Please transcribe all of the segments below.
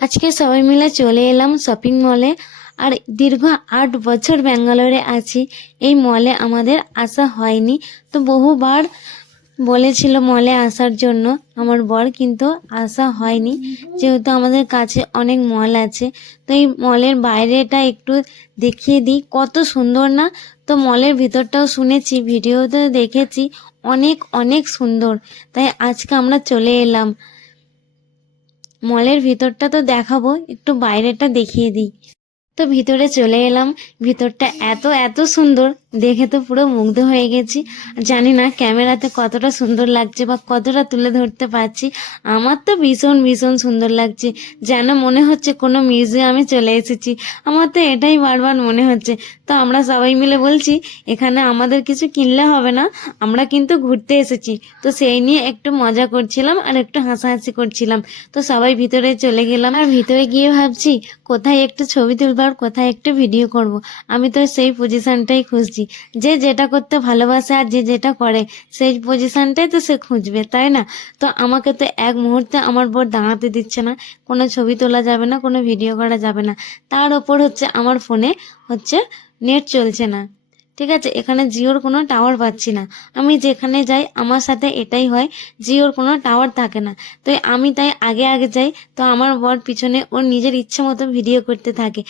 আজকে সবাই মিলে চলে এলাম শপিং মলে। আর দীর্ঘ 8 বছর ব্যাঙ্গালোরে আছি, এই মলে আমাদের আসা হয়নি। তো বহুবার বলেছিল মলে আসার জন্য আমার বর, কিন্তু আসা হয়নি, যেহেতু আমাদের কাছে অনেক মল আছে। তো এই মলের বাইরেটা একটু দেখিয়ে দিই, কত সুন্দর না? তো মলের ভিতরটাও শুনেছি, ভিডিওতে দেখেছি, অনেক অনেক সুন্দর। তাই আজকে আমরা চলে এলাম। মলের ভিতরটা তো দেখাবো, একটু বাইরেটা দেখিয়ে দিই। তো ভিতরে চলে এলাম। ভিতরটা এত এত সুন্দর, দেখে তো পুরো মুগ্ধ হয়ে গেছি। জানি না ক্যামেরাতে কতটা সুন্দর লাগছে বা কতটা তুলে ধরতে পারছি। আমার তো ভীষণ ভীষণ সুন্দর লাগছে, যেন মনে হচ্ছে কোনো মিউজিয়ামে চলে এসেছি। আমার তো এটাই বারবার মনে হচ্ছে। তো আমরা সবাই মিলে বলছি, এখানে আমাদের কিছু কিনলে হবে না, আমরা কিন্তু ঘুরতে এসেছি। তো সেই নিয়ে একটু মজা করছিলাম আর একটু হাসাহাসি করছিলাম। তো সবাই ভিতরে চলে গেলাম, আর ভিতরে গিয়ে ভাবছি কোথায় একটু ছবি তুলবো আর কোথায় একটু ভিডিও করব। আমি তো সেই পজিশনটাই খুঁজছি। যে যেটা করতে ভালোবাসে আর যে যেটা করে সেই পজিশনটাই তো সে খুঁজবে, তাই না? তো আমাকে তো এক মুহূর্তে আমার বর দাঁড়াতে দিচ্ছে না। কোনো ছবি তোলা যাবে না, কোনো ভিডিও করা যাবে না। তার ওপর হচ্ছে আমার ফোনে হচ্ছে নেট চলছে না। ঠিক আছে, এখানে জিওর কোনো টাওয়ার পাচ্ছি না। আমি যেখানে যাই আমার সাথে এটাই হয়, জিওর কোনো টাওয়ার থাকে না। তো আমি তাই আগে আগে যাই। তো আমার বর পিছনে ওর নিজের ইচ্ছে মতো ভিডিও করতে থাকে।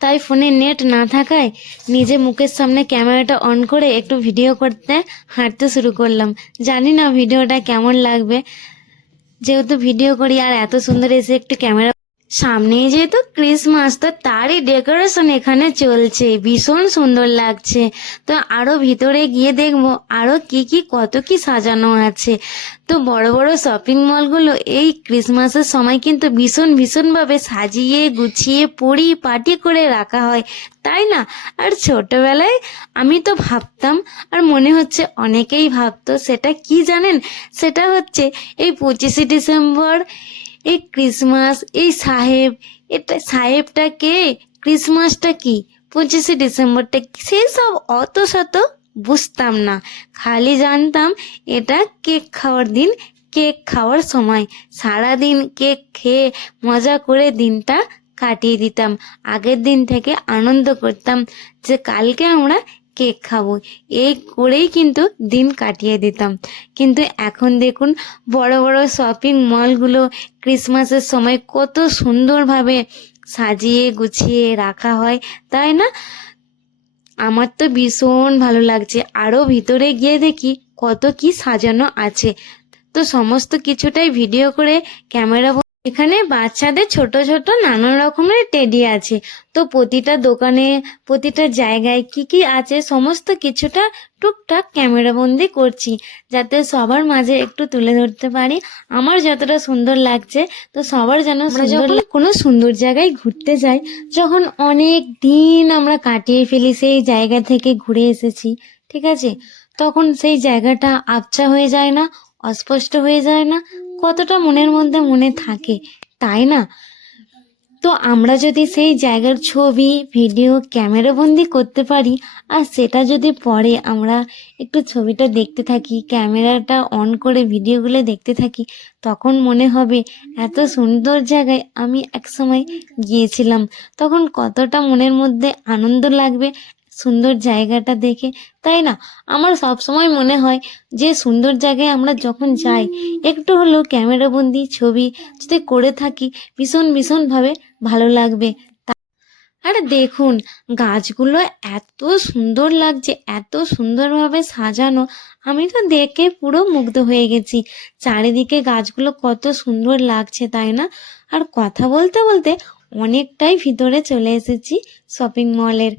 তাই ফোনে নেট না থাকায় নিজে মুখের সামনে ক্যামেরাটা অন করে একটু ভিডিও করতে হাঁটতে শুরু করলাম। জানি না ভিডিওটা কেমন লাগবে, যেহেতু ভিডিও করি আর এত সুন্দর এসে একটু ক্যামেরা। সামনেই যেহেতু ক্রিসমাস, তো তারই ডেকোরেশন এখানে চলছে, ভীষণ সুন্দর লাগছে। তো আরো ভিতরে গিয়ে দেখবো আরো কি কি কত কি সাজানো আছে। তো বড় বড় শপিং মলগুলো এই ক্রিসমাসের সময় কিন্তু ভীষণ ভীষণ ভাবে সাজিয়ে গুছিয়ে পরিপাটি করে রাখা হয়, তাই না? আর ছোটবেলায় আমি তো ভাবতাম, আর মনে হচ্ছে অনেকেই ভাবতো, সেটা কি জানেন? সেটা হচ্ছে এই 25শে ডিসেম্বর, এই ক্রিসমাস, এই সাহেব, এটা সাহেবটা কে, ক্রিসমাসটা কি, 25শে ডিসেম্বরটা কি, সেসব অত শত বুঝতাম না। খালি জানতাম এটা কেক খাওয়ার দিন, কেক খাওয়ার সময় সারাদিন কেক খেয়ে মজা করে দিনটা কাটিয়ে দিতাম। আগের দিন থেকে আনন্দ করতাম যে কালকে আমরা কেক খাবো, এই করেই কিন্তু দিন কাটিয়ে দিতাম। কিন্তু এখন দেখুন, বড় বড় শপিং মলগুলো ক্রিসমাসের সময় কত সুন্দরভাবে সাজিয়ে গুছিয়ে রাখা হয়, তাই না? আমার তো ভীষণ ভালো লাগছে। আরো ভিতরে গিয়ে দেখি কত কি সাজানো আছে। তো সমস্ত কিছুটাই ভিডিও করে ক্যামেরা। এখানে বাচ্চাদের ছোট ছোট নানা রকমের টেডি আছে। তো প্রতিটা দোকানে, প্রতিটা জায়গায় কি কি আছে সমস্ত কিছুটা টুকটাক ক্যামেরা বন্দি করছি, যাতে সবার মাঝে একটু তুলে ধরতে পারি আমার যতটা সুন্দর লাগছে। তো সবার যেন সুন্দর কোনো সুন্দর জায়গায় ঘুরতে যাই, যখন অনেক দিন আমরা কাটিয়ে ফেলি সেই জায়গা থেকে ঘুরে এসেছি, ঠিক আছে, তখন সেই জায়গাটা আবছা হয়ে যায় না, অস্পষ্ট হয়ে যায় না? কতটা মনের মধ্যে মনে থাকে, তাই না? তো আমরা যদি সেই জায়গার ছবি ভিডিও ক্যামেরা বন্দি করতে পারি, আর সেটা যদি পরে আমরা একটু ছবিটা দেখতে থাকি, ক্যামেরাটা অন করে ভিডিওগুলো দেখতে থাকি, তখন মনে হবে এত সুন্দর জায়গায় আমি একসময় গিয়েছিলাম। তখন কতটা মনের মধ্যে আনন্দ লাগবে সুন্দর জায়গাটা দেখে, তাই না? আমার সব সময় মনে হয় যে সুন্দর জায়গায় আমরা যখন যাই, একটু হলেও ক্যামেরা বন্দি ছবি যদি করে থাকি, ভীষণ ভীষণভাবে ভালো লাগবে। আর দেখুন, গাছগুলো এত সুন্দর লাগছে, এত সুন্দরভাবে সাজানো, আমি তো দেখে পুরো মুগ্ধ হয়ে গেছি। চারিদিকে গাছগুলো কত সুন্দর লাগছে, তাই না? আর কথা বলতে বলতে অনেকটাই ভিতরে চলে এসেছি শপিং মলের।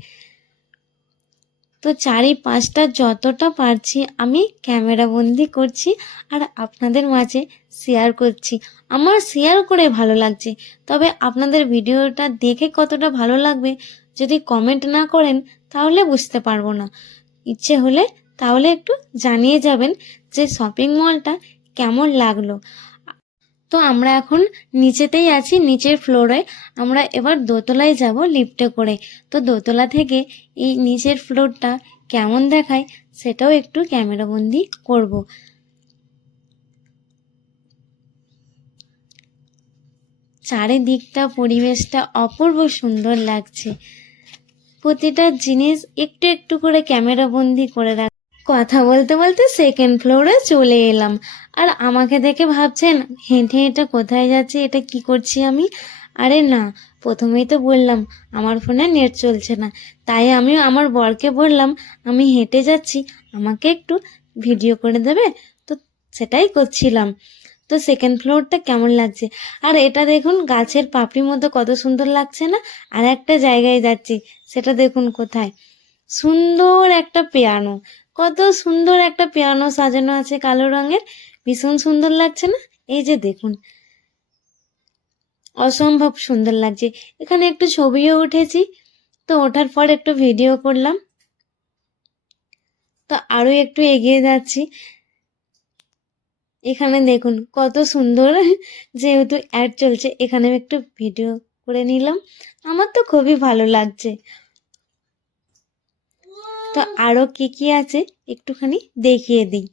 তো চারিপাশটা যতটা পারছি আমি ক্যামেরা বন্দি করছি আর আপনাদের মাঝে শেয়ার করছি। আমার শেয়ার করে ভালো লাগছে, তবে আপনাদের ভিডিওটা দেখে কতটা ভালো লাগবে যদি কমেন্ট না করেন তাহলে বুঝতে পারবো না। ইচ্ছে হলে তাহলে একটু জানিয়ে যাবেন যে শপিং মলটা কেমন লাগলো। তো আমরা এখন নিচেতেই আছি, নিচের ফ্লোরে। আমরা এবার দোতলায় যাব লিফটে করে। তো দোতলা থেকে এই নিচের ফ্লোরটা কেমন দেখায় সেটাও একটু ক্যামেরাবন্দি করব। চারিদিকটা পরিবেশটা অপূর্ব সুন্দর লাগছে। প্রতিটা জিনিস একটু একটু করে ক্যামেরা বন্দি করে রাখ। কথা বলতে বলতে সেকেন্ড ফ্লোরে চলে এলাম। আর আমাকে দেখে ভাবছেন হেঁটে হেঁটে কোথায় যাচ্ছি, এটা কি করছি আমি? আরে না, প্রথমেই তো বললাম আমার ফোনে নেট চলছে না, তাই আমি আমার বরকে বললাম আমি হেঁটে যাচ্ছি, আমাকে একটু ভিডিও করে দেবে। তো সেটাই করছিলাম। তো সেকেন্ড ফ্লোরটা কেমন লাগছে, আর এটা দেখুন গাছের পাপড়ির মধ্যে কত সুন্দর লাগছে না? আর একটা জায়গায় যাচ্ছি, সেটা দেখুন কোথায়, সুন্দর একটা পিয়ানো, কত সুন্দর একটা পিয়ানো সাজানো আছে কালো রঙের, ভীষণ সুন্দর লাগছে না? এই যে দেখুন, অসম্ভব সুন্দর লাগছে। এখানে একটু ছবিও উঠেছি। তো ওঠার পর একটু ভিডিও করলাম। তো আরো একটু এগিয়ে যাচ্ছি। এখানে দেখুন কত সুন্দর, যেহেতু অ্যাড চলছে এখানে একটু ভিডিও করে নিলাম। আমার তো খুবই ভালো লাগছে। তো আরো কি কি আছে একটুখানি দেখিয়ে দিই।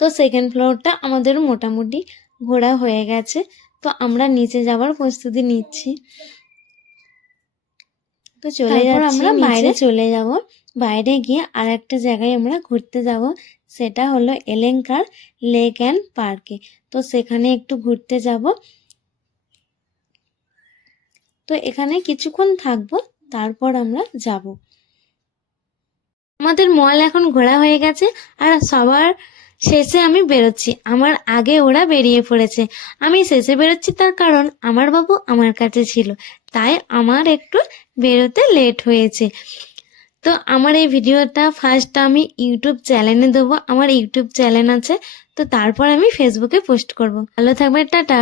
তো সেকেন্ড ফ্লোরটা আমাদের মোটামুটি ঘোরা হয়ে গেছে। তো আমরা নিচে যাওয়ার প্রস্তুতি নিচ্ছি। তো চলে যাচ্ছি, আমরা বাইরে চলে যাব। বাইরে গিয়ে আর একটা জায়গায় আমরা ঘুরতে যাব, সেটা হলো এলেঙ্কার লেক অ্যান্ড পার্কে। তো সেখানে একটু ঘুরতে যাব। তো এখানে কিছুক্ষণ থাকবো, তারপর আমরা যাব। আমাদের মল এখন ঘোরা হয়ে গেছে, আর সবার শেষে আমি বেরোচ্ছি। আমার আগে ওরা বেরিয়ে পড়েছে, আমি শেষে বেরোচ্ছি, তার কারণ আমার বাবু আমার কাছে ছিল, তাই আমার একটু বেরোতে লেট হয়েছে। তো আমার এই ভিডিওটা ফার্স্ট আমি ইউটিউব চ্যানেলে দেবো, আমার ইউটিউব চ্যানেল আছে। তো তারপর আমি ফেসবুকে পোস্ট করব। ভালো থাকবে, টাটা।